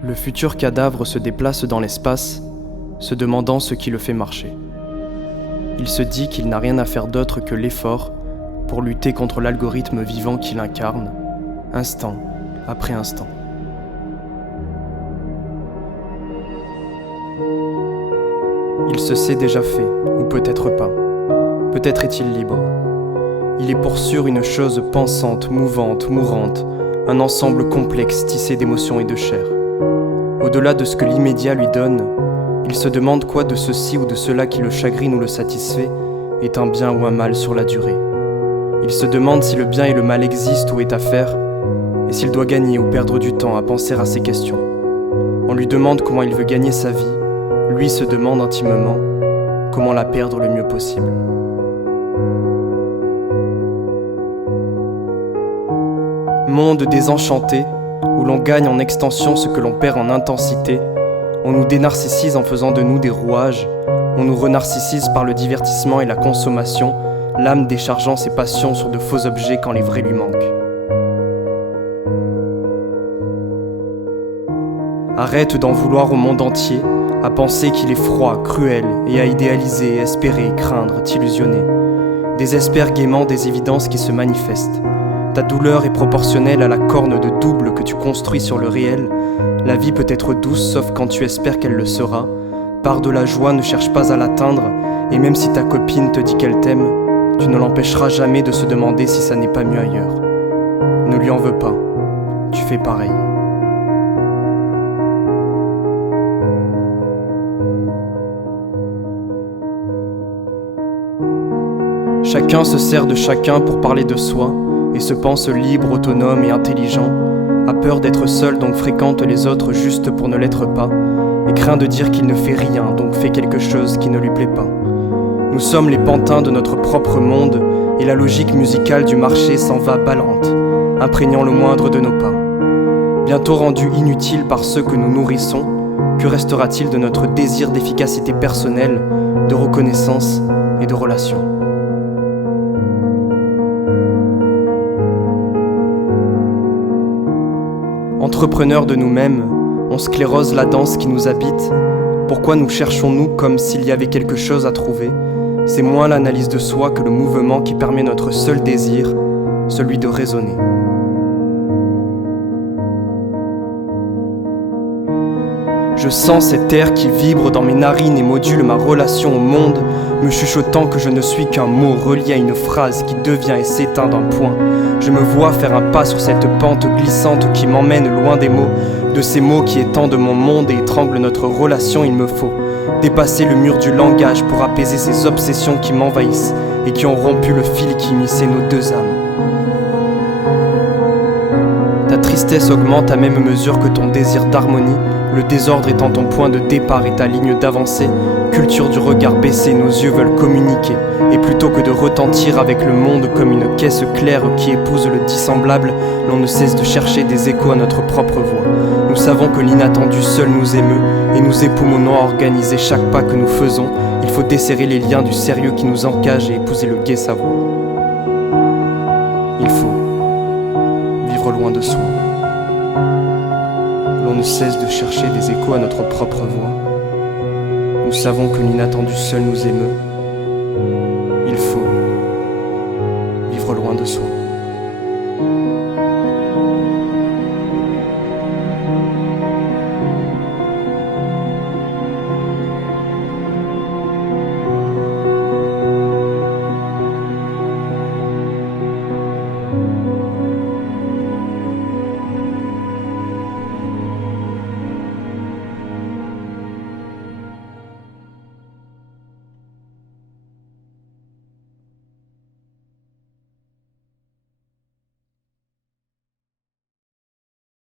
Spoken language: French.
Le futur cadavre se déplace dans l'espace, se demandant ce qui le fait marcher. Il se dit qu'il n'a rien à faire d'autre que l'effort pour lutter contre l'algorithme vivant qu'il incarne, instant après instant. Il se sait déjà fait, ou peut-être pas. Peut-être est-il libre. Il est pour sûr une chose pensante, mouvante, mourante, un ensemble complexe tissé d'émotions et de chair. Au-delà de ce que l'immédiat lui donne, il se demande quoi de ceci ou de cela qui le chagrine ou le satisfait est un bien ou un mal sur la durée. Il se demande si le bien et le mal existent ou est à faire, et s'il doit gagner ou perdre du temps à penser à ces questions. On lui demande comment il veut gagner sa vie, lui se demande intimement comment la perdre le mieux possible. Monde désenchanté, où l'on gagne en extension ce que l'on perd en intensité, on nous dénarcissise en faisant de nous des rouages, on nous renarcissise par le divertissement et la consommation, l'âme déchargeant ses passions sur de faux objets quand les vrais lui manquent. Arrête d'en vouloir au monde entier, à penser qu'il est froid, cruel, et à idéaliser, espérer, craindre, t'illusionner. Désespère gaiement des évidences qui se manifestent. Ta douleur est proportionnelle à la corne de double que tu construis sur le réel. La vie peut être douce sauf quand tu espères qu'elle le sera. Pars de la joie, ne cherche pas à l'atteindre, et même si ta copine te dit qu'elle t'aime, tu ne l'empêcheras jamais de se demander si ça n'est pas mieux ailleurs. Ne lui en veux pas, tu fais pareil. Chacun se sert de chacun pour parler de soi, et se pense libre, autonome et intelligent, a peur d'être seul donc fréquente les autres juste pour ne l'être pas, et craint de dire qu'il ne fait rien donc fait quelque chose qui ne lui plaît pas. Nous sommes les pantins de notre propre monde, et la logique musicale du marché s'en va ballante, imprégnant le moindre de nos pas. Bientôt rendu inutile par ceux que nous nourrissons, que restera-t-il de notre désir d'efficacité personnelle, de reconnaissance et de relation ? Entrepreneurs de nous-mêmes, on sclérose la danse qui nous habite. Pourquoi nous cherchons-nous comme s'il y avait quelque chose à trouver ? C'est moins l'analyse de soi que le mouvement qui permet notre seul désir, celui de raisonner. Je sens cet air qui vibre dans mes narines et module ma relation au monde, me chuchotant que je ne suis qu'un mot relié à une phrase qui devient et s'éteint d'un point. Je me vois faire un pas sur cette pente glissante qui m'emmène loin des mots, de ces mots qui étendent mon monde et étranglent notre relation. Il me faut dépasser le mur du langage pour apaiser ces obsessions qui m'envahissent et qui ont rompu le fil qui unissait nos deux âmes. Ta tristesse augmente à même mesure que ton désir d'harmonie, le désordre étant ton point de départ et ta ligne d'avancée. Culture du regard baissé, nos yeux veulent communiquer, et plutôt que de retentir avec le monde comme une caisse claire qui épouse le dissemblable, l'on ne cesse de chercher des échos à notre propre voix. Nous savons que l'inattendu seul nous émeut, et nous époumonons à organiser chaque pas que nous faisons. Il faut desserrer les liens du sérieux qui nous encage et épouser le gai savoir. Il faut vivre loin de soi. L'on ne cesse de chercher des échos à notre propre voix. Nous savons que l'inattendu seul nous émeut. Il faut vivre loin de soi.